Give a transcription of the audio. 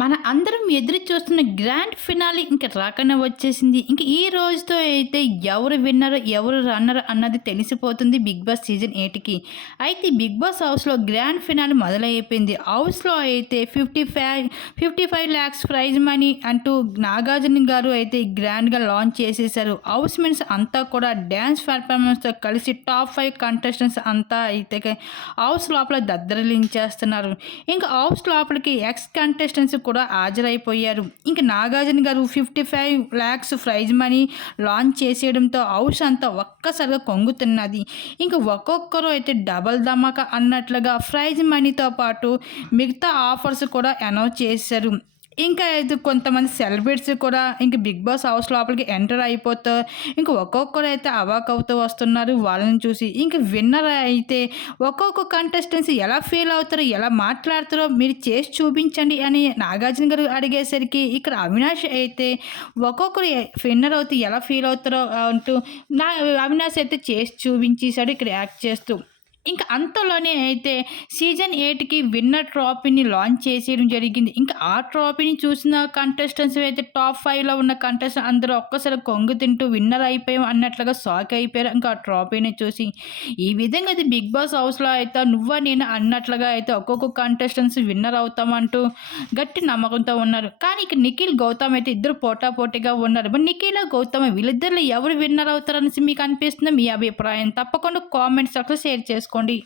మన అందరం ఎదురు చూస్తున్న గ్రాండ్ ఫినాలి ఇంకా రాకనే వచ్చేసింది. ఇంకా ఈ రోజుతో అయితే ఎవరు విన్నరో ఎవరు రన్నర్ అన్నది తెలిసిపోతుంది బిగ్ బాస్ సీజన్ ఎయిట్కి. అయితే బిగ్ బాస్ హౌస్లో గ్రాండ్ ఫినాలి మొదలైపోయింది. హౌస్లో అయితే fifty five fifty five lakhs prize money అంటూ నాగార్జున గారు అయితే గ్రాండ్గా లాంచ్ చేసేశారు. హౌస్ మెన్స్ అంతా కూడా డ్యాన్స్ పెర్ఫార్మెన్స్తో కలిసి టాప్ ఫైవ్ కంటెస్టెంట్స్ అంతా అయితే హౌస్ లోపల దద్దరలించేస్తున్నారు ఇంకా హౌస్ లోపలికి ఎక్స్ కంటెస్టెంట్స్ కూడా హాజరైపోయారు. ఇంక Nagarjuna garu fifty five lakhs prize money launch చేసేయడంతో house అంతా ఒక్కసారిగా కొంగుతున్నది. ఇంకా ఒక్కొక్కరు అయితే డబల్ ధమాకా అన్నట్లుగా ప్రైజ్ మనీతో పాటు మిగతా ఆఫర్స్ కూడా అనౌన్స్ చేశారు. ఇంకా ఇది కొంతమంది సెలబ్రిటీస్ కూడా ఇంక బిగ్ బాస్ హౌస్ లోపలికి ఎంటర్ అయిపోతూ ఇంక ఒక్కొక్కరు అయితే అవాక్ అవుతూ వస్తున్నారు. వాళ్ళని చూసి ఇంక విన్నర్ అయితే ఒక్కొక్క కంటెస్టెన్స్ ఎలా ఫీల్ అవుతారో ఎలా మాట్లాడతారో మీరు చేసి చూపించండి అని నాగార్జున గారు అడిగేసరికి ఇక్కడ అవినాష్ అయితే ఒక్కొక్కరు విన్నర్ అవుతే ఎలా ఫీల్ అవుతారో అంటూ నా అవినాష్ అయితే చేసి చూపించేశాడు ఇక్కడ యాక్ట్ చేస్తూ. ఇంకా అంతలోనే అయితే సీజన్ ఎయిట్కి విన్నర్ ట్రాఫీని లాంచ్ చేసేయడం జరిగింది. ఇంకా ఆ ట్రాఫీని చూసిన కంటెస్టెంట్స్ అయితే టాప్ ఫైవ్లో ఉన్న కంటెస్టెంట్ అందరూ ఒక్కసారి కొంగు తింటూ విన్నర్ అయిపోయాం అన్నట్లుగా షాక్ అయిపోయారు. ఇంకా ఆ ట్రాఫీని చూసి ఈ విధంగా అయితే బిగ్ బాస్ హౌస్లో అయితే నువ్వా నేను అన్నట్లుగా అయితే ఒక్కొక్క కంటెస్టెంట్స్ విన్నర్ అవుతామంటూ గట్టి నమ్మకంతో ఉన్నారు. కానీ ఇక నిఖిల్ గౌతమ్ అయితే ఇద్దరు పోటా పోటీగా ఉన్నారు. మరి నిఖిల్ గౌతమ్ వీళ్ళిద్దరిలో ఎవరు విన్నర్ అవుతారనేసి మీకు అనిపిస్తుంది? మీ అభిప్రాయం తప్పకుండా కామెంట్స్ అక్కడ షేర్ చేసుకోండి.